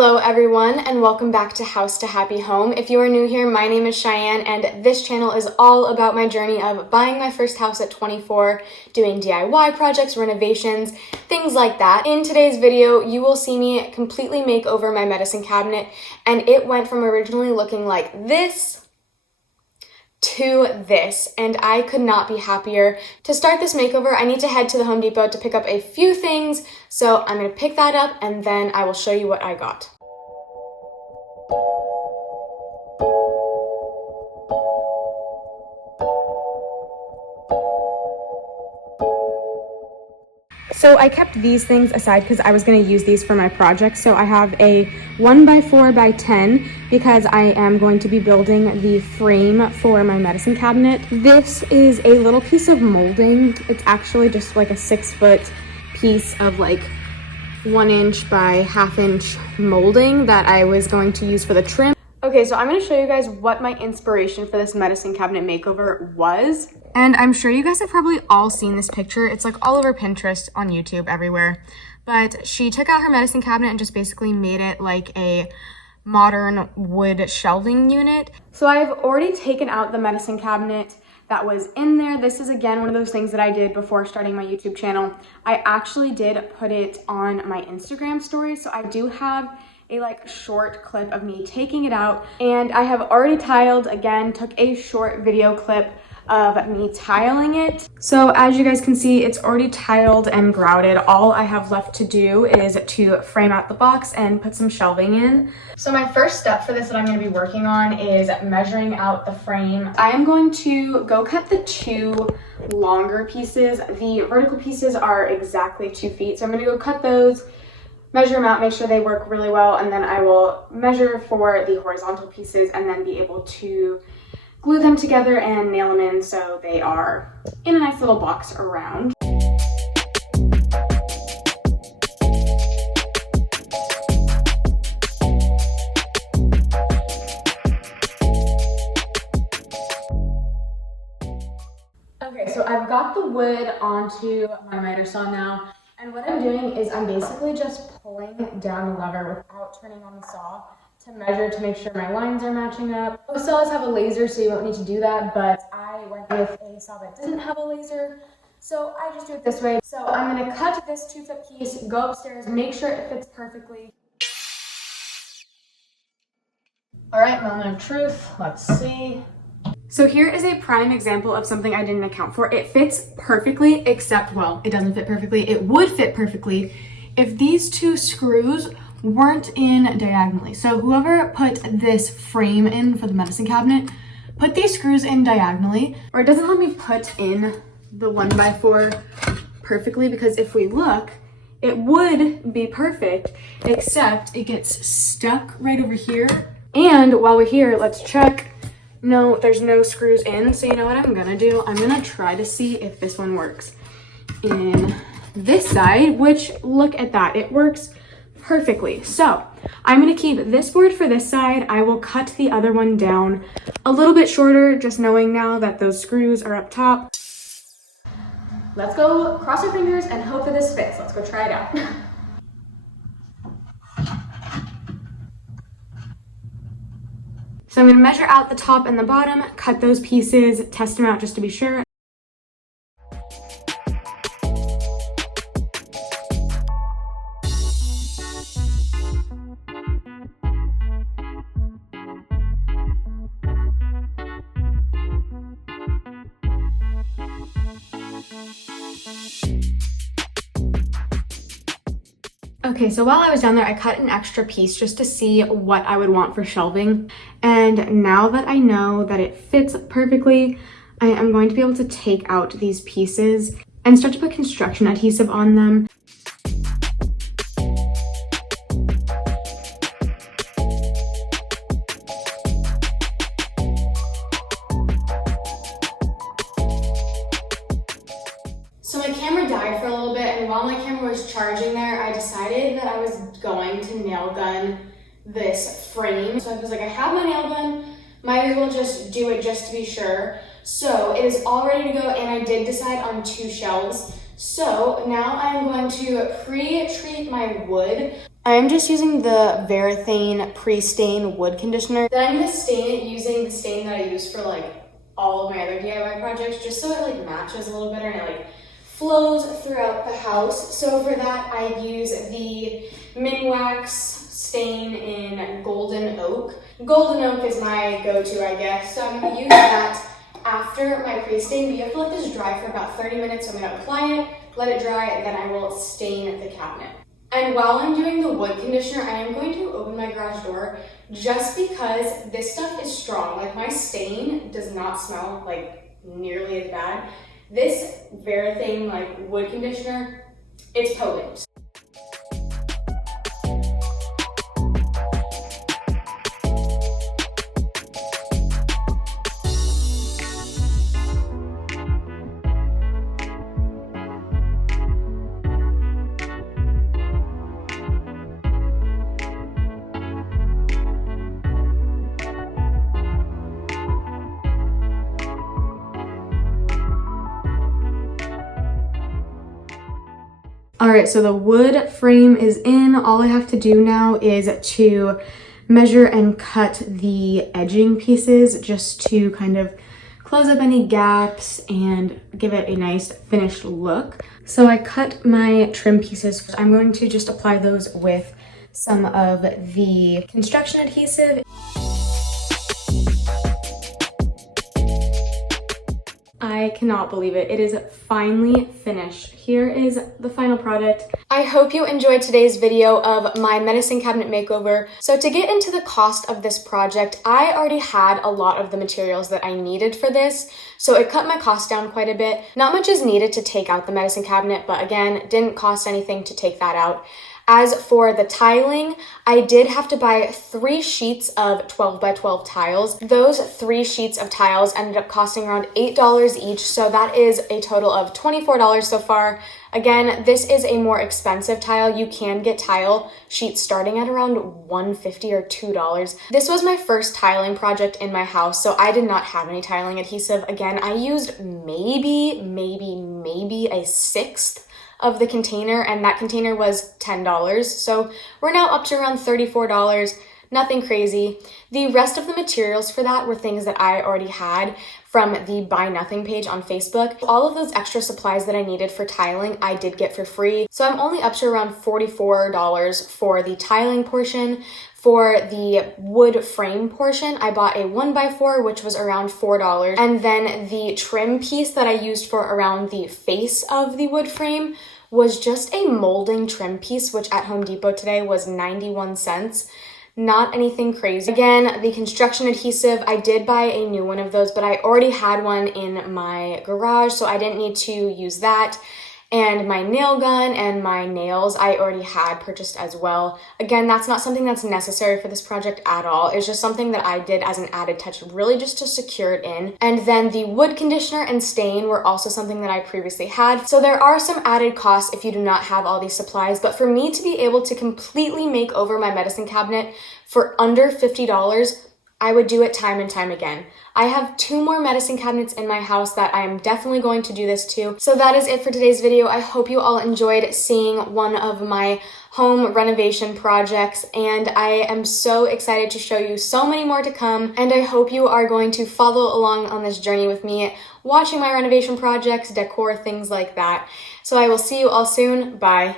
Hello everyone and welcome back to House to Happy Home. If you are new here, my name is Cheyenne and this channel is all about my journey of buying my first house at 24, doing DIY projects, renovations, things like that. In today's video, you will see me completely make over my medicine cabinet, and it went from originally looking like this to this, and I could not be happier. To start this makeover, I need to head to the Home Depot to pick up a few things, so I'm going to pick that up and then I will show you what I got. So I kept these things aside because I was going to use these for my project. So I have a 1x4x10 because I am going to be building the frame for my medicine cabinet. This is a little piece of molding. It's actually just like a 6-foot piece of like 1 inch by 1/2 inch molding that I was going to use for the trim. Okay, so I'm going to show you guys what my inspiration for this medicine cabinet makeover was. And I'm sure you guys have probably all seen this picture. It's like all over Pinterest, on YouTube, everywhere. But she took out her medicine cabinet and just basically made it like a modern wood shelving unit. So I've already taken out the medicine cabinet that was in there. This is again one of those things that I did before starting my YouTube channel. I actually did put it on my Instagram story, so I do have a like short clip of me taking it out, and I have already tiled. Again, took a short video clip of me tiling it. So as you guys can see, it's already tiled and grouted. All I have left to do is to frame out the box and put some shelving in. So my first step for this that I'm going to be working on is measuring out the frame. I am going to go cut the 2 longer pieces. The vertical pieces are exactly 2 feet, so I'm going to go cut those, measure them out, make sure they work really well, and then I will measure for the horizontal pieces and then be able to glue them together and nail them in so they are in a nice little box around. Okay, so I've got the wood onto my miter saw now, and what I'm doing is I'm basically just pulling down the lever without turning on the saw to measure to make sure my lines are matching up. Most saws have a laser, so you won't need to do that, but I went with a saw that didn't have a laser, so I just do it this way. So I'm going to cut this 2-foot piece, go upstairs, make sure it fits perfectly. All right, moment of truth. Let's see. So here is a prime example of something I didn't account for. It fits perfectly, except, well, it doesn't fit perfectly. It would fit perfectly if these 2 screws weren't in diagonally. So whoever put this frame in for the medicine cabinet, put these screws in diagonally, or it doesn't let me put in the 1x4 perfectly, because if we look, it would be perfect, except it gets stuck right over here. And while we're here, let's check. No, there's no screws in. So you know what I'm gonna do? I'm gonna try to see if this one works in this side, which, look at that, it works perfectly. So I'm going to keep this board for this side. I will cut the other one down a little bit shorter, just knowing now that those screws are up top. Let's go cross our fingers and hope that this fits. Let's go try it out. So I'm going to measure out the top and the bottom, cut those pieces, test them out just to be sure. Okay, so while I was down there, I cut an extra piece just to see what I would want for shelving. And now that I know that it fits perfectly, I am going to be able to take out these pieces and start to put construction adhesive on them. So my camera died for a little bit, and while my camera was charging there, I decided that I was going to nail gun this frame. So I was like, I have my nail gun, might as well just do it just to be sure. So it is all ready to go, and I did decide on 2 shelves. So now I'm going to pre-treat my wood. I am just using the Varathane Pre-Stain Wood Conditioner. Then I'm gonna stain it using the stain that I use for like all of my other DIY projects, just so it like matches a little better and it like flows throughout the house. So for that, I use the Min Wax stain in Golden Oak. Golden Oak is my go-to, I guess. So I'm gonna use that after my pre-stain, but you have to let this dry for about 30 minutes. So I'm gonna apply it, let it dry, then I will stain the cabinet. And while I'm doing the wood conditioner, I am going to open my garage door just because this stuff is strong. Like my stain does not smell like nearly as bad. This Varathane like wood conditioner, it's potent. All right, so the wood frame is in. All I have to do now is to measure and cut the edging pieces just to kind of close up any gaps and give it a nice finished look. So I cut my trim pieces. I'm going to just apply those with some of the construction adhesive. I cannot believe it. It is finally finished. Here is the final product. I hope you enjoyed today's video of my medicine cabinet makeover. So to get into the cost of this project, I already had a lot of the materials that I needed for this, so it cut my cost down quite a bit. Not much is needed to take out the medicine cabinet, but again, didn't cost anything to take that out. As for the tiling, I did have to buy 3 sheets of 12 by 12 tiles. Those 3 sheets of tiles ended up costing around $8 each, so that is a total of $24 so far. Again, this is a more expensive tile. You can get tile sheets starting at around $1.50 or $2. This was my first tiling project in my house, so I did not have any tiling adhesive. Again, I used maybe a sixth of the container, and that container was $10. So we're now up to around $34, nothing crazy. The rest of the materials for that were things that I already had from the Buy Nothing page on Facebook. All of those extra supplies that I needed for tiling, I did get for free. So I'm only up to around $44 for the tiling portion. For the wood frame portion, I bought a 1x4, which was around $4. And then the trim piece that I used for around the face of the wood frame was just a molding trim piece, which at Home Depot today was 91 cents. Not anything crazy. Again, the construction adhesive, I did buy a new one of those, but I already had one in my garage, so I didn't need to use that. And my nail gun and my nails I already had purchased as well. Again, that's not something that's necessary for this project at all. It's just something that I did as an added touch, really just to secure it in. And then the wood conditioner and stain were also something that I previously had. So there are some added costs if you do not have all these supplies, but for me to be able to completely make over my medicine cabinet for under $50, I would do it time and time again. I have 2 more medicine cabinets in my house that I am definitely going to do this to. So that is it for today's video. I hope you all enjoyed seeing one of my home renovation projects, and I am so excited to show you so many more to come, and I hope you are going to follow along on this journey with me, watching my renovation projects, decor, things like that. So I will see you all soon. Bye.